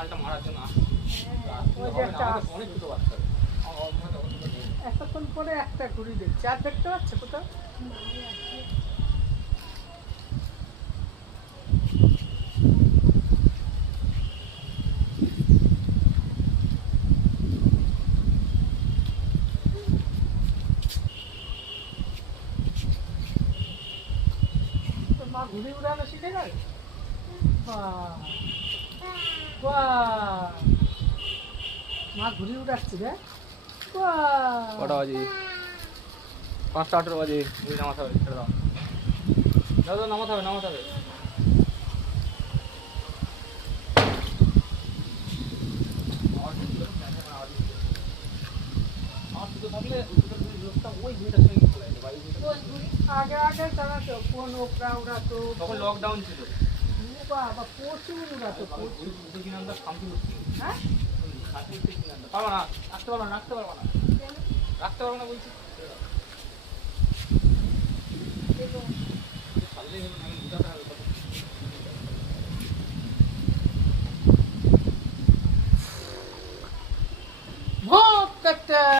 মালটা মারার জন্য অনেক ছোট বাচ্চা এতক্ষণ পরে একটা ঘুড়ি দেখছি আর দেখতে পাচ্ছে কোথাও মা ঘুড়ি উড়ানো শিখে গেল মা ঘুড়ি উড়াচ্ছি রে কটা বাজে 5টা 18 বাজে নামাতে হবে ছেড়ে দাও দাদা নামাতে হবে আগে আগে চালাতো কোন ওপরা উড়াতো তখন লকডাউন ছিল বাবা প্রচুর উড়াতো হ্যাঁ পারবা না রাখতে পারবা না বলছি